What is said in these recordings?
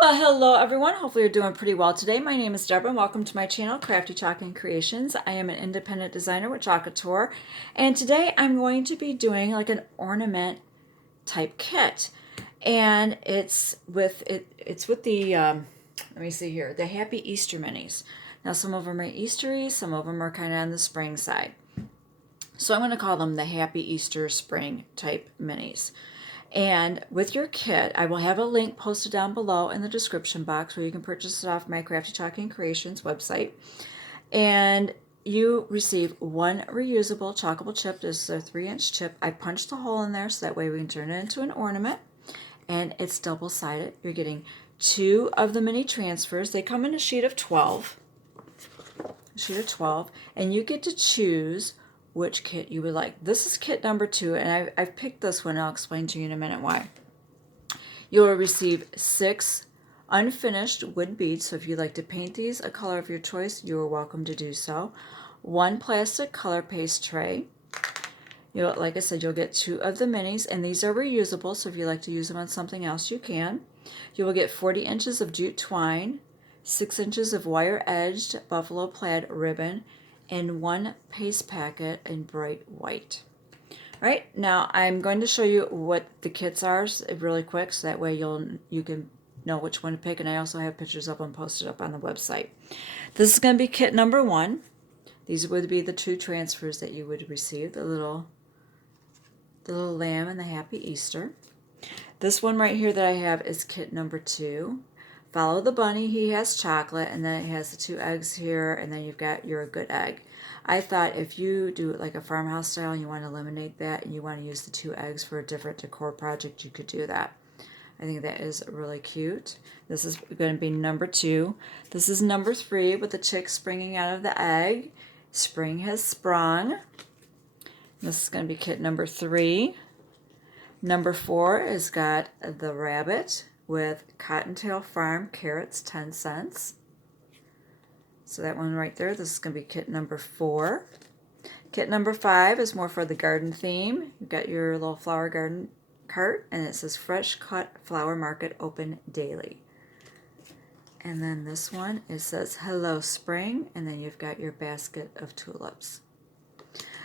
Well, hello everyone. Hopefully you're doing pretty well today. My name is Deborah and welcome to my channel, Crafty Chalk and Creations. I am an independent designer with Chalk Couture, and today I'm going to be doing like an ornament type kit. And it's with the let me see here, the Happy Easter minis. Now some of them are Eastery, some of them are kind of on the spring side. So I'm going to call them the Happy Easter Spring type minis. And with your kit, I will have a link posted down below in the description box where you can purchase it off my Crafty Chalk and Creations website. And you receive one reusable chalkable chip. This is a 3-inch chip. I punched a hole in there so that way we can turn it into an ornament. And it's double-sided. You're getting 2 of the mini transfers. They come in a sheet of 12. And you get to choose which kit you would like. This is kit number 2, and I've picked this one. I'll explain to you in a minute why. You will receive 6 unfinished wood beads, so if you'd like to paint these a color of your choice, you are welcome to do so. 1 plastic color paste tray. Like I said, you'll get 2 of the minis, and these are reusable, so if you'd like to use them on something else, you can. You will get 40 inches of jute twine, 6 inches of wire-edged buffalo plaid ribbon, and 1 paste packet in bright white. All right, now I'm going to show you what the kits are really quick, so that way you can know which one to pick, and I also have pictures of them posted up on the website. This is going to be kit number 1. These would be the 2 transfers that you would receive, the little lamb and the Happy Easter. This one right here that I have is kit number 2. Follow the bunny, he has chocolate, and then it has the 2 eggs here, and then you've got your good egg. I thought if you do it like a farmhouse style and you want to eliminate that and you want to use the 2 eggs for a different decor project, you could do that. I think that is really cute. This is going to be number 2. This is number 3 with the chick springing out of the egg. Spring has sprung. This is going to be kit number 3. Number 4 has got the rabbit with Cottontail Farm carrots, 10 cents. So that one right there, this is going to be kit number 4. Kit number 5 is more for the garden theme. You've got your little flower garden cart, and it says Fresh Cut Flower Market Open Daily. And then this one, it says Hello Spring, and then you've got your basket of tulips.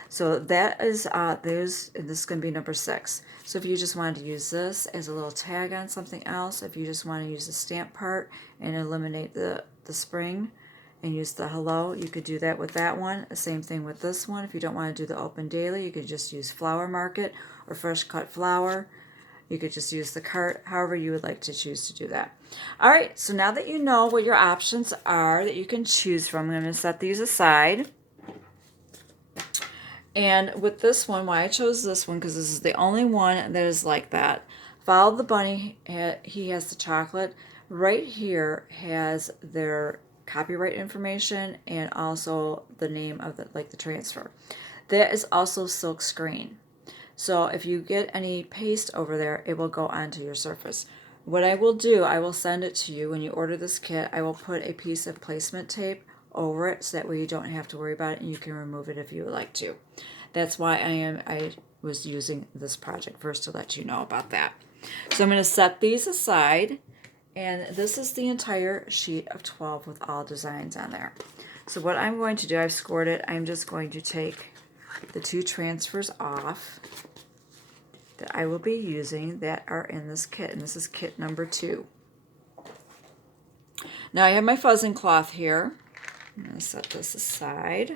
So that is, this is going to be number 6. So if you just wanted to use this as a little tag on something else, if you just want to use the stamp part and eliminate the spring and use the hello, you could do that with that one. The same thing with this one. If you don't want to do the open daily, you could just use flower market or fresh cut flower. You could just use the cart, however you would like to choose to do that. All right, so now that you know what your options are that you can choose from, I'm going to set these aside. And with this one, why I chose this one, because this is the only one that is like that. Follow the bunny, he has the chocolate. Right here has their copyright information and also the name of the transfer. That is also silk screen. So if you get any paste over there, it will go onto your surface. What I will do, I will send it to you when you order this kit. I will put a piece of placement tape over it so that way you don't have to worry about it and you can remove it if you would like to. That's why I was using this project first, to let you know about that. So I'm going to set these aside, and this is the entire sheet of 12 with all designs on there. So what I'm going to do, I've scored it, I'm just going to take the 2 transfers off that I will be using that are in this kit, and this is kit number 2. Now I have my fuzzing cloth here. I'm going to set this aside.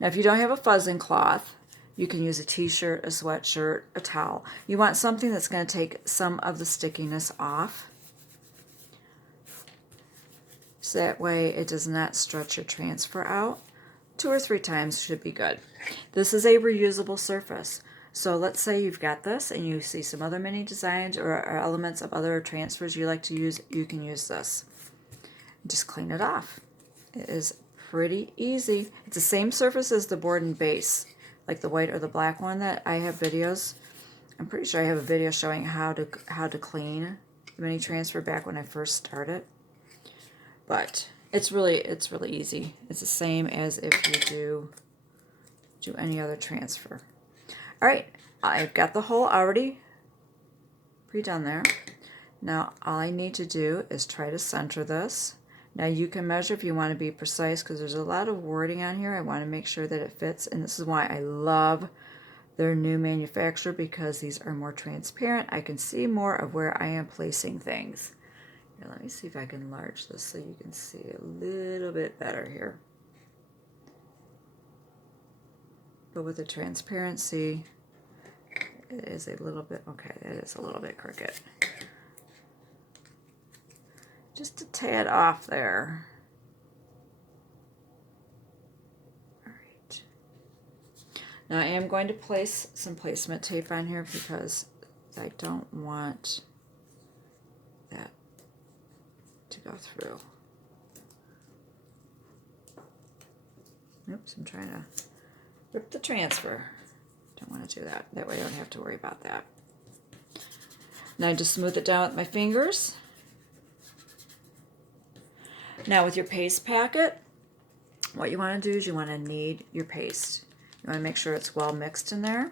Now if you don't have a fuzzing cloth, you can use a t-shirt, a sweatshirt, a towel. You want something that's going to take some of the stickiness off, so that way it does not stretch your transfer out. 2 or 3 times should be good. This is a reusable surface. So let's say you've got this and you see some other mini designs or elements of other transfers you like to use, you can use this. Just clean it off. It is pretty easy. It's the same surface as the board and base, like the white or the black one that I have videos. I'm pretty sure I have a video showing how to clean the mini transfer back when I first started. But it's really easy. It's the same as if you do any other transfer. All right, I've got the hole already be done there. Now all I need to do is try to center this. Now you can measure if you want to be precise, because there's a lot of wording on here. I want to make sure that it fits, and this is why I love their new manufacturer, because these are more transparent. I can see more of where I am placing things. Now let me see if I can enlarge this so you can see a little bit better here. But with the transparency, it is a little bit, okay, it is a little bit crooked. Just a tad off there. All right. Now I am going to place some placement tape on here because I don't want that to go through. Oops, I'm trying to rip the transfer. Don't want to do that. That way I don't have to worry about that. Now I just smooth it down with my fingers. Now with your paste packet, what you want to do is you want to knead your paste. You want to make sure it's well mixed in there.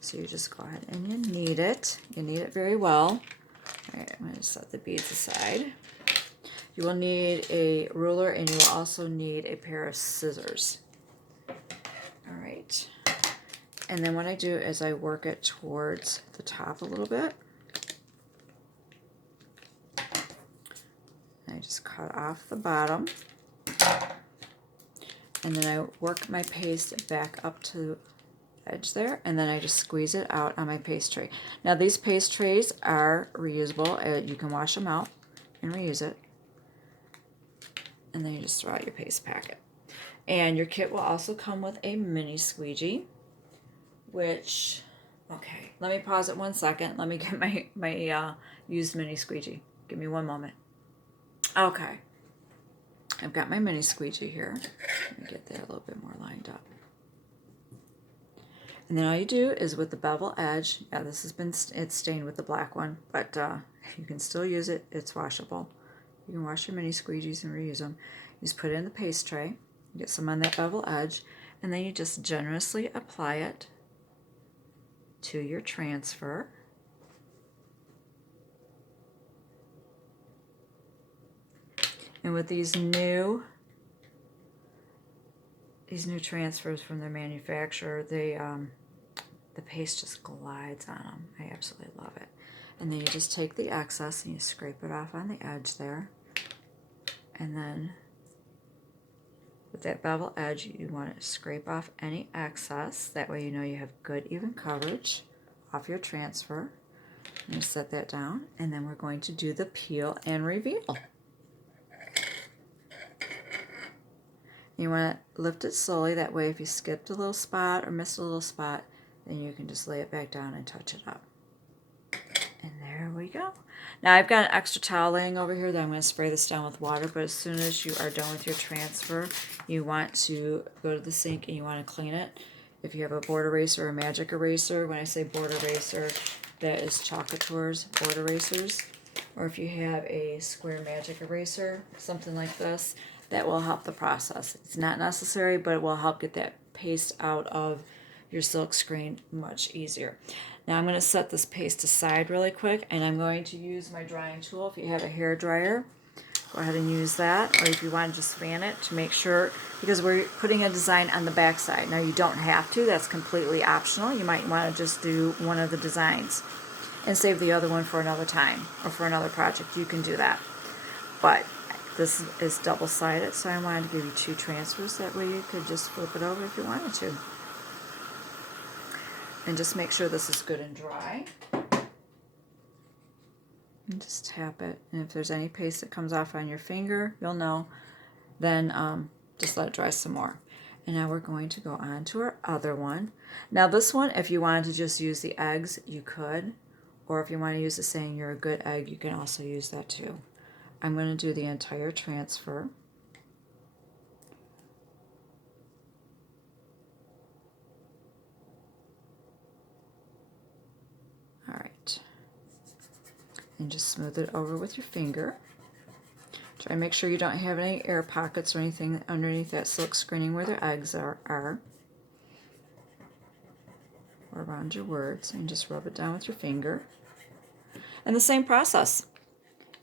So you just go ahead and you knead it. You knead it very well. All right, I'm going to set the beads aside. You will need a ruler, and you will also need a pair of scissors. All right. And then what I do is I work it towards the top a little bit. I just cut off the bottom. And then I work my paste back up to the edge there, and then I just squeeze it out on my paste tray. Now these paste trays are reusable. You can wash them out and reuse it. And then you just throw out your paste packet. And your kit will also come with a mini squeegee, which, okay, let me pause it 1 second. Let me get my used mini squeegee. Give me one moment. Okay, I've got my mini squeegee here. Let me get that a little bit more lined up. And then all you do is with the bevel edge, yeah, this has been, it's stained with the black one, but you can still use it. It's washable. You can wash your mini squeegees and reuse them. You just put it in the paste tray, you get some on that bevel edge, and then you just generously apply it to your transfer. And with these new transfers from their manufacturer, the paste just glides on them. I absolutely love it. And then you just take the excess and you scrape it off on the edge there. And then with that bevel edge, you want to scrape off any excess. That way you know you have good even coverage off your transfer. And you set that down, and then we're going to do the peel and reveal. You want to lift it slowly. That way if you skipped a little spot or missed a little spot, then you can just lay it back down and touch it up. And there we go. Now I've got an extra towel laying over here that I'm going to spray this down with water, but as soon as you are done with your transfer, you want to go to the sink and you want to clean it. If you have a board eraser or a magic eraser, when I say board eraser, that is Chalk Couture's board erasers. Or if you have a square magic eraser, something like this, that will help the process. It's not necessary, but it will help get that paste out of your silk screen much easier. Now I'm going to set this paste aside really quick, and I'm going to use my drying tool. If you have a hair dryer, go ahead and use that, or if you want to just fan it to make sure, because we're putting a design on the back side. Now you don't have to, that's completely optional. You might want to just do one of the designs and save the other one for another time or for another project. You can do that. But this is double-sided, so I wanted to give you 2 transfers. That way you could just flip it over if you wanted to. And just make sure this is good and dry. And just tap it. And if there's any paste that comes off on your finger, you'll know. Then just let it dry some more. And now we're going to go on to our other one. Now this one, if you wanted to just use the eggs, you could. Or if you want to use the saying you're a good egg, you can also use that too. I'm going to do the entire transfer. All right. And just smooth it over with your finger. Try to make sure you don't have any air pockets or anything underneath that silk screening where the eggs are. Or around your words. And just rub it down with your finger. And the same process.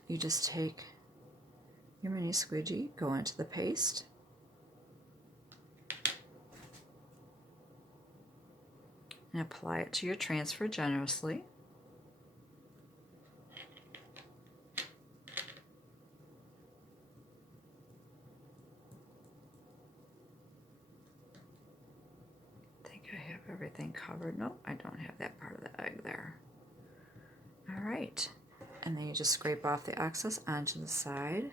You just take your mini squeegee, go into the paste, and apply it to your transfer generously. I think I have everything covered. Nope, I don't have that part of the egg there. All right, and then you just scrape off the excess onto the side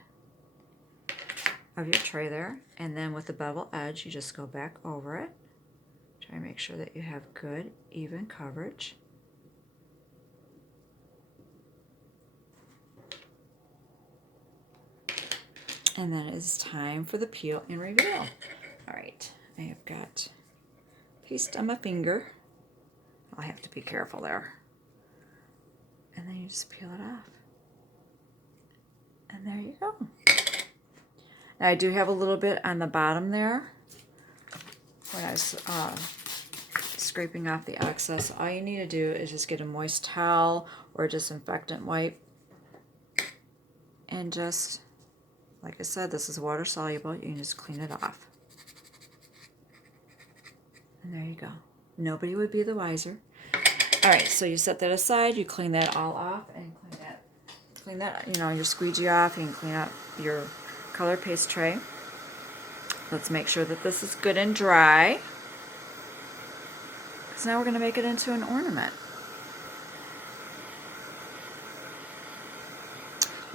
of your tray there, and then with the bevel edge, you just go back over it. Try to make sure that you have good, even coverage. And then it's time for the peel and reveal. All right, I have got paste on my finger. I'll have to be careful there. And then you just peel it off. And there you go. Now I do have a little bit on the bottom there. When I was scraping off the excess, all you need to do is just get a moist towel or a disinfectant wipe. And just, like I said, this is water soluble. You can just clean it off. And there you go. Nobody would be the wiser. All right, so you set that aside, you clean that all off, and clean that, you know, your squeegee off. You can clean up your color paste tray. Let's make sure that this is good and dry, because now we're going to make it into an ornament.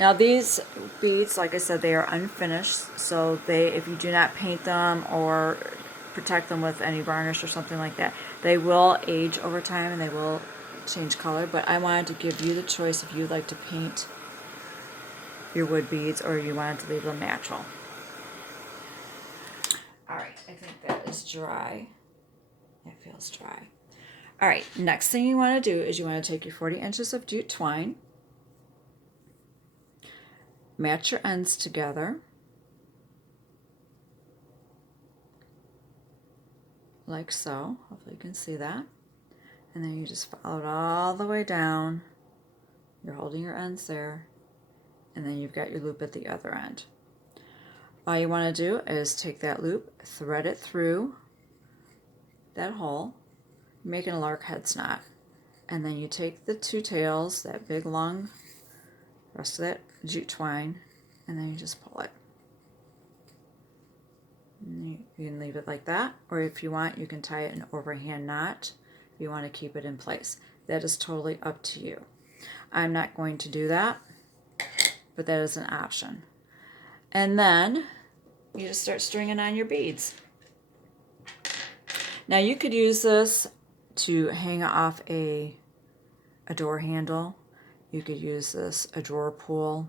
Now these beads, like I said, they are unfinished, so if you do not paint them or protect them with any varnish or something like that, they will age over time and they will change color. But I wanted to give you the choice if you'd like to paint your wood beads or you wanted to leave them natural. Alright, I think that is dry. It feels dry. Alright, next thing you want to do is you want to take your 40 inches of jute twine, match your ends together, like so. Hopefully you can see that. And then you just follow it all the way down. You're holding your ends there. And then you've got your loop at the other end. All you want to do is take that loop, thread it through that hole, making a lark head's knot. And then you take the two tails, that big long rest of that jute twine, and then you just pull it. You can leave it like that, or if you want, you can tie it in an overhand knot if you want to keep it in place. That is totally up to you. I'm not going to do that, but that is an option. And then you just start stringing on your beads. Now you could use this to hang off a door handle. You could use this a drawer pull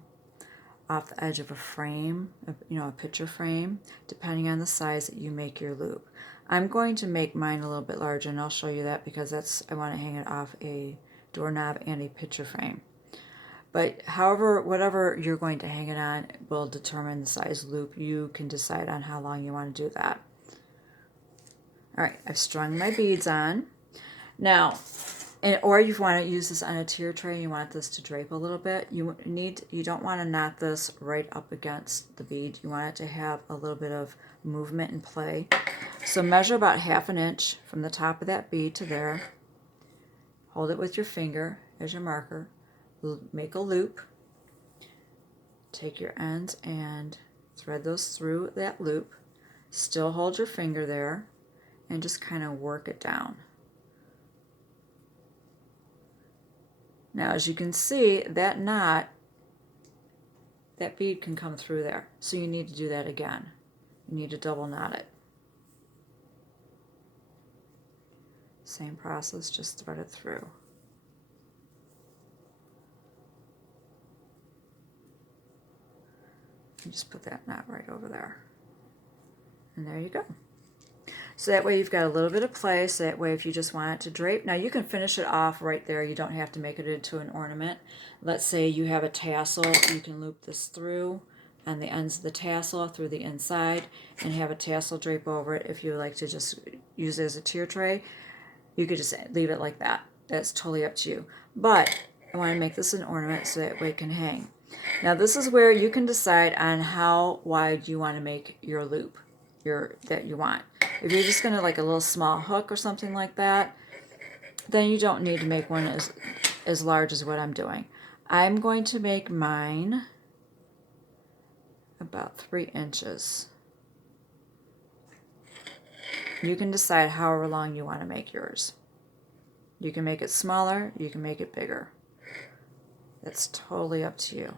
off the edge of a frame, you know, a picture frame, depending on the size that you make your loop. I'm going to make mine a little bit larger, and I'll show you that because I want to hang it off a doorknob and a picture frame. But however, whatever you're going to hang it on will determine the size loop. You can decide on how long you want to do that. All right, I've strung my beads on. Now, or you want to use this on a tier tray and you want this to drape a little bit, you don't want to knot this right up against the bead. You want it to have a little bit of movement and play. So measure about 1/2 inch from the top of that bead to there. Hold it with your finger as your marker. Make a loop. Take your ends and thread those through that loop. Still hold your finger there and just kind of work it down. Now, as you can see, that knot, that bead can come through there. So you need to do that again. You need to double knot it. Same process, just thread it through. And just put that knot right over there. And there you go. So that way you've got a little bit of play, so that way if you just want it to drape, now you can finish it off right there. You don't have to make it into an ornament. Let's say you have a tassel, you can loop this through on the ends of the tassel through the inside and have a tassel drape over it. If you like to just use it as a tier tray, you could just leave it like that. That's totally up to you. But I want to make this an ornament so that way it can hang. Now this is where you can decide on how wide you want to make your loop that you want. If you're just going to like a little small hook or something like that, then you don't need to make one as large as what I'm doing. I'm going to make mine about 3 inches. You can decide however long you want to make yours. You can make it smaller, you can make it bigger. It's totally up to you.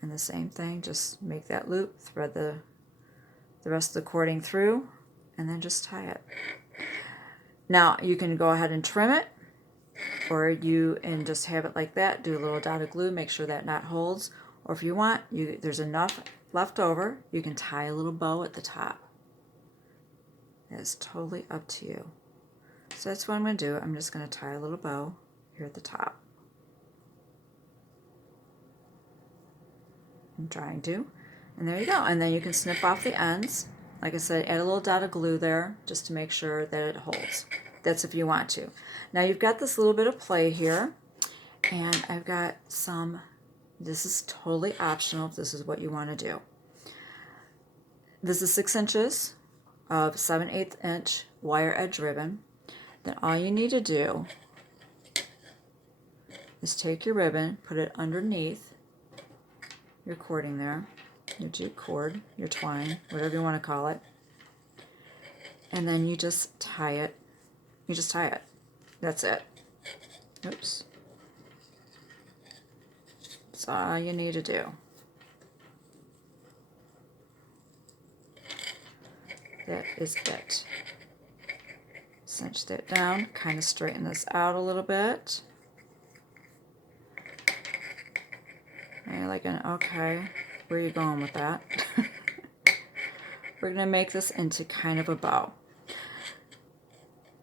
And the same thing, just make that loop, thread the rest of the cording through, and then just tie it. Now you can go ahead and trim it, or and just have it like that, do a little dot of glue, make sure that knot holds, or if you want, there's enough left over, you can tie a little bow at the top. It's totally up to you. So that's what I'm going to do. I'm just going to tie a little bow here at the top. I'm trying to. And there you go. And then you can snip off the ends. Like I said, add a little dot of glue there just to make sure that it holds. That's if you want to. Now you've got this little bit of play here. And I've got this is totally optional if this is what you want to do. This is 6 inches of 7/8 inch wire edge ribbon. Then all you need to do is take your ribbon, put it underneath your cording there, your jute cord, your twine, whatever you want to call it, and then you just tie it. You just tie it. That's it. Oops. That's all you need to do. That is it. Cinch that down, kind of straighten this out a little bit. And you're like, okay, where are you going with that? We're going to make this into kind of a bow.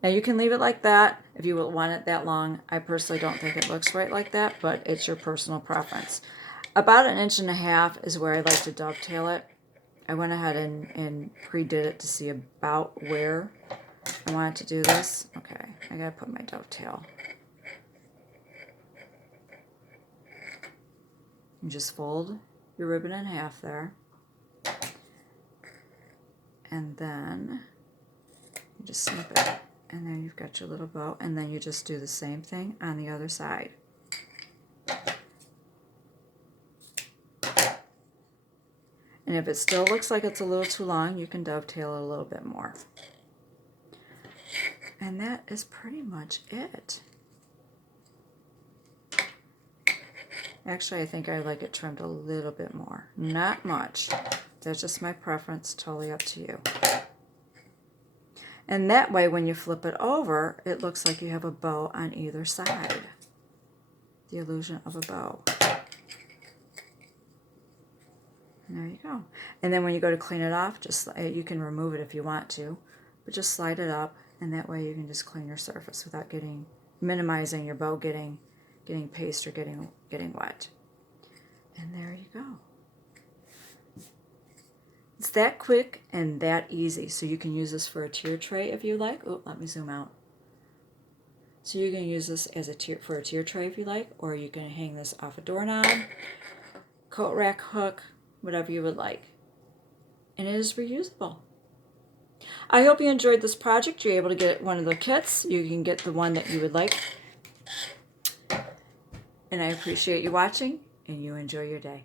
Now you can leave it like that if you want it that long. I personally don't think it looks right like that, but it's your personal preference. About 1.5 inches is where I like to dovetail it. I went ahead and pre-did it to see about where I wanted to do this. Okay, I gotta put my dovetail. You just fold your ribbon in half there. And then you just snip it. And then you've got your little bow. And then you just do the same thing on the other side. And if it still looks like it's a little too long, you can dovetail it a little bit more. And that is pretty much it. Actually, I think I like it trimmed a little bit more. Not much. That's just my preference, totally up to you. And that way, when you flip it over, it looks like you have a bow on either side. The illusion of a bow. And there you go. And then when you go to clean it off, you can remove it if you want to, but just slide it up, and that way you can just clean your surface without minimizing your bow getting paste or getting wet. And there you go. It's that quick and that easy. So you can use this for a tier tray if you like. Oh, let me zoom out. So you can use this as for a tier tray if you like, or you can hang this off a doorknob, coat rack hook, whatever you would like. And it is reusable. I hope you enjoyed this project. You're able to get one of the kits. You can get the one that you would like. And I appreciate you watching, and you enjoy your day.